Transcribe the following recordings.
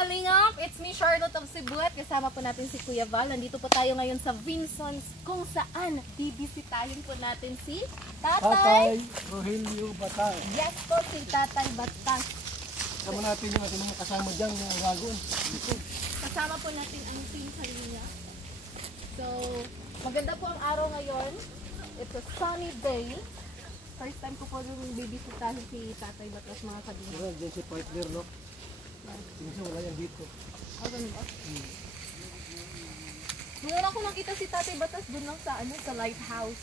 kalingap, it's me Charlotte of Cebu at kasama po natin si Kuya Val. Nandito po tayo ngayon sa Vinsons kung saan bibisitahin po natin si Tatay Rogelio Batas. Yes po, si Tatay Batas. Kasama natin yung ating mga kasama dyan, yung wagon. Kasama po natin ang team Kalinga. So, maganda po ang araw ngayon. It's a sunny day. First time ko po rin bibisitahin si Tatay Batas, mga Kalinga. Diyan, dyan si partner, no? Kasi wala yan dito. Ganun ba? Noon ako nakita si Tatay Batas doon lang sa, sa lighthouse.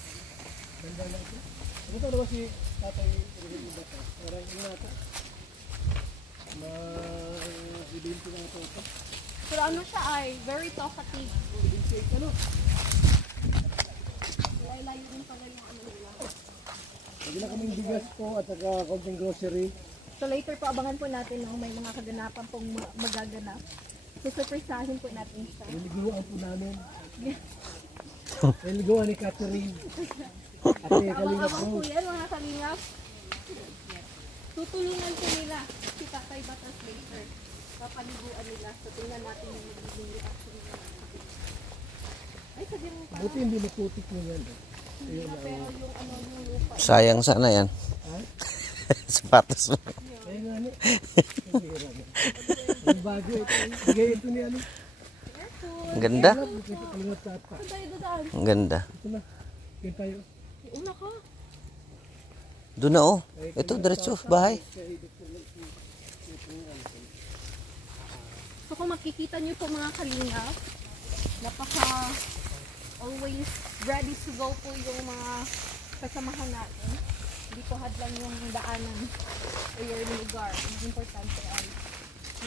Ganda lang ito. Ano ito naman si Tatay Rogelio Batas? Parang yun natin. Ibinti lang ito. Pero ano siya ay, very talkative. Ibinti ano? Ay, layo din pala yung ano nila. Lagi na kaming bigas po at saka konting grocery. So later po, abangan po natin no, may mga kaganapan pong magaganap. So surprisahin po natin siya. Niliguan po namin. Niliguan ni Catherine. Ate Kalingap Abang-abang po. po yan mga Kalingap. Tutulungan po nila si Tatay Batas later. Papaliguan nila. So tingnan natin yung magiging reaction nila. Ay, sabi mo pa. Buti hindi maputik mo yan. Hindi na, pero yung ano yung lupa. Sayang sana yan. Ha? Sapatos mo. Kaya nga ano. Ang bago ito. Bigay ito ni ano. Ang ganda. Kalingap Tata. Saan tayo dadaan? Ang ganda. Ito na. Kaya tayo. Una ka. Doon na oh. Ito, diretso, bahay. So kung makikita nyo po mga Kalingap, napaka always ready to go po yung mga kasamahan natin. Hindi po hadlang yung daanan o yung lugar. Ang importante ay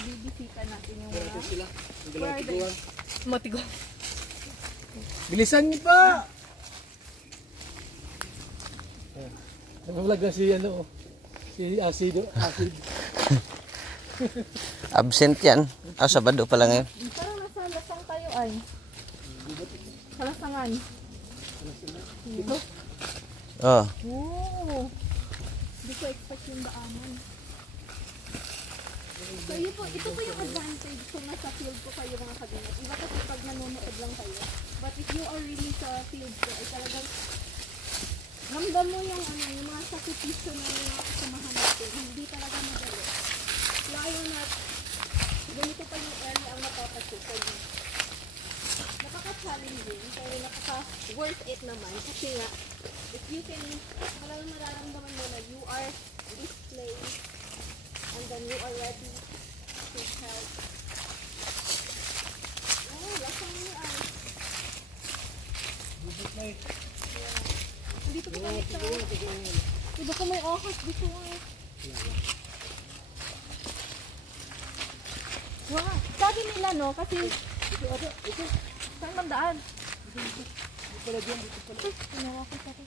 bibisita natin yung mga Sila. where are they? Matiguan. Bilisan niyo pa! Nag-vlog na si ano, si Acid. Absent yan. Sabado pala ngayon. Parang nasa lasang tayo ay. Sa lasangan. Dito? Oh. Oo. Hindi ko expect yung daanan. So yun po, ito po yung advantage kung nasa field ko kayo mga Kalingap. Iba kasi pag nanonood lang kayo. But if you are really sa field ko, ay talagang ramdam mo yung yung mga sakripisyo ng mga kasamahan natin. Hindi talaga madali. Layo na ganito pa yung area ang napapasukan. Napaka-challenging, pero napaka-worth it naman. Kasi nga, if you can, mararamdaman mo na you are this place and then you are ready to help. Oh, lasang mo ay. Yeah. Dito po kami sa iba ko may ahas dito ay. Wow, sabi nila no, kasi ito, saan bang daan? Dito pala dyan, dito pala. Tinawa ko sa ito.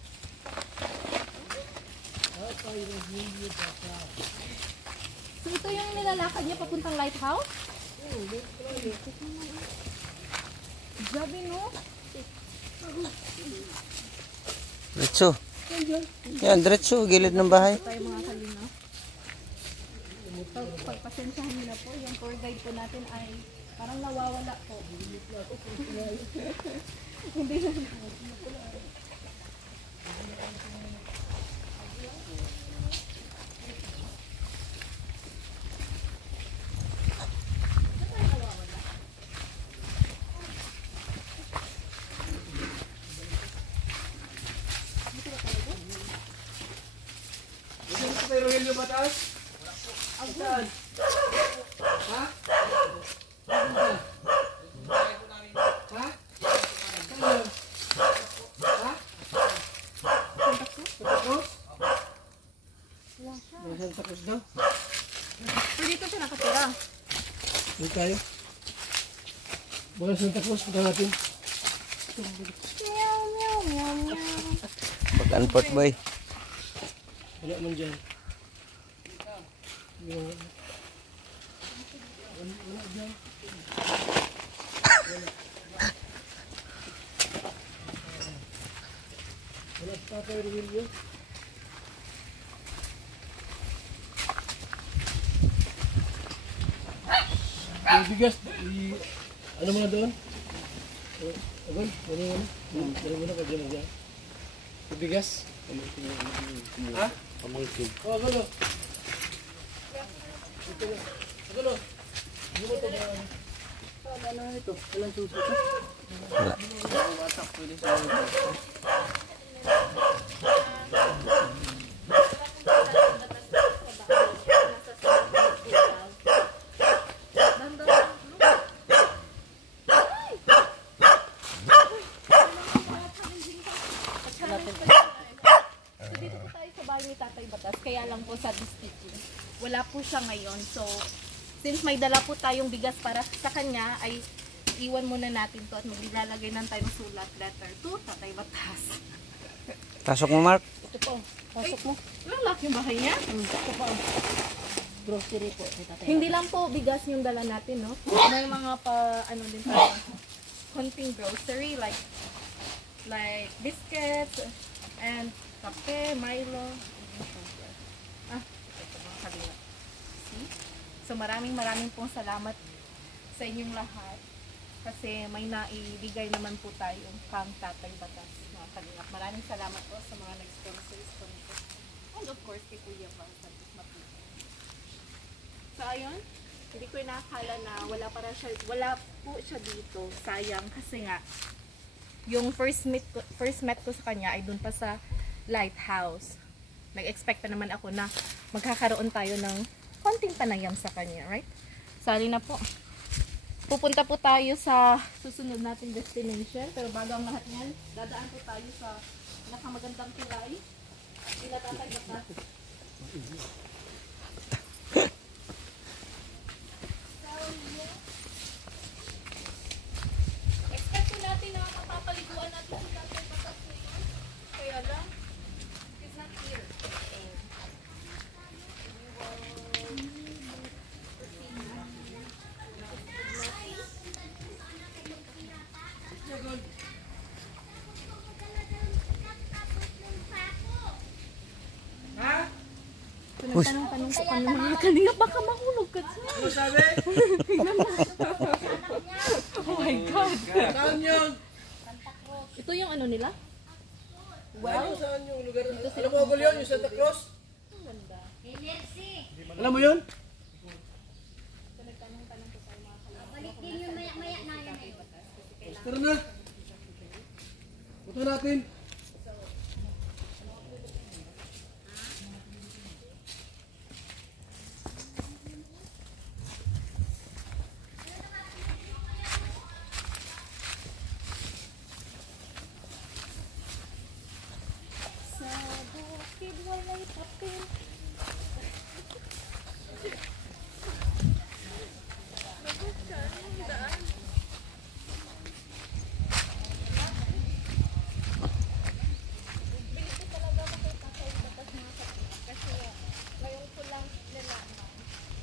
So ito yung nilalakad niya papuntang lighthouse? Grabe no? Diretso. Yan, diretso. Gilid ng bahay. Tayo mga Kalingap. So, pagpasensyahan nila po, yung tour guide po natin ay parang nawawala po. Hindi na. Saan ka tayo Rogelio Batas? Saan? Ha? Ha? Ha? Santa Cruz? Wala siya. Santa Cruz daw? Pero dito siya nakatira. Dito tayo. Bukan Santa Cruz, punta natin. Meow, meow, meow, meow. Pag-unport boy. Wala man dyan. Wala dyan. Wala pa tayo Rogelio. Yung bigas, ano mo na doon? Agol, ano mo na? Ano mo na pag dyan dyan? Yung bigas? Ha? Pamangkin. Oh, agol o. Agol o. Hindi mo ito ba? Ano na ito? Walang suso ito? Wala. Wasak, pwede sa ito. Kaya lang po sa speaking, wala po siya ngayon. So, since may dala po tayong bigas para sa kanya, ay iwan muna natin to at maglalagay ng tayong sulat letter to Tatay Batas. Pasok mo, Mark. Ito po, pasok mo. Yung lock yung bahay niya? Ito po, grocery po. Hindi lang po bigas yung dala natin, no? May mga ano din pa, konting grocery, like biscuits, and kape, Milo. Ito mga kalina. See? So maraming pong salamat sa inyong lahat. Kasi may naibigay naman po tayong kang Tatay Batas, mga kalingap. Maraming salamat po sa mga nag-sponsors po nito. And of course, kay Kuya Val Santos Maputo. So ayun, hindi ko inakala na wala po siya dito. Sayang kasi nga yung first met ko sa kanya ay dun pa sa Lighthouse. Nag-expect pa naman ako na magkakaroon tayo ng konting panayam sa kanya, right? Sali na po. Pupunta po tayo sa susunod nating destination. Pero bago ang lahat yan, dadaan po tayo sa nakamagandang tulay. Sila Tatay Batas. Expect po natin na mapapaliguan natin si Tatay Batas ngayon. Kaya lang, he's not here. Tanong ko pa ng mga kanina, baka mahulog ka siya. Ano sabi? Oh my God. Saan yun? Ito yung ano nila? Ano saan yung lugar? Alam mo agol yun, yung Santa Cruz? Alam mo yun? Tara na. Punta natin. Sa bukid walay papel. Nabuksan yung daan. Bili ko talaga ako kay Tatay Batas mga kapit. Kasi ngayon ko lang nalaman.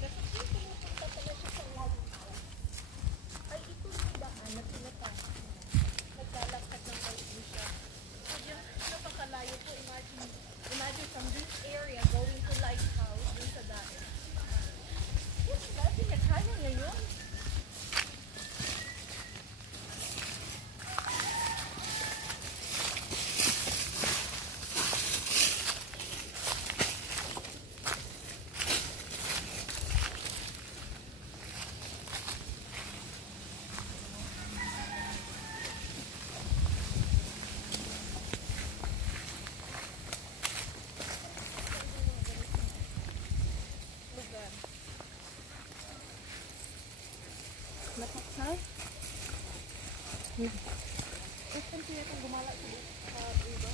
Kasi pumupunta pala siya sa Lighthouse. Ay, ito yung daan na tinatawag. Naglalakad ng balik siya. So, yun, napakalayo po. Imagine from this area going to Lighthouse dun sa daan. Yes, dati nakaya ngayon. Lugar. Napaksay? Saan kaya itong gumala sa iba?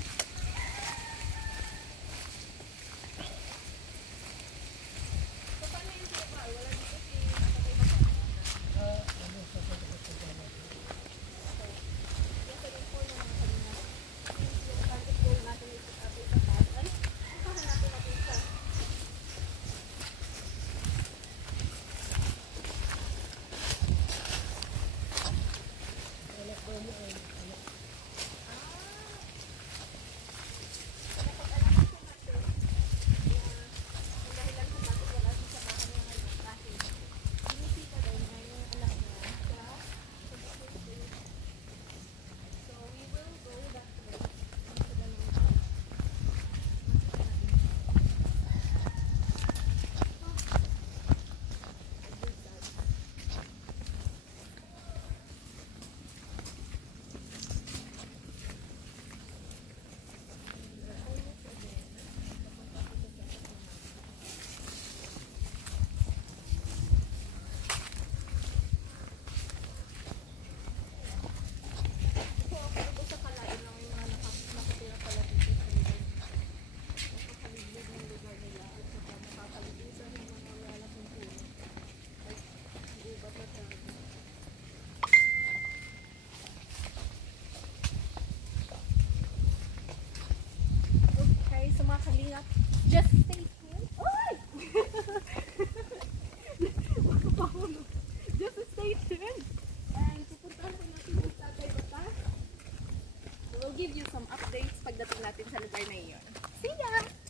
So, paano yung sila? Wala dito si Tatay Batas? Target goal natin is si Tatay Batas. Ay, hanapin natin siya. give you some updates pagdating natin sa lugar na iyon. See ya!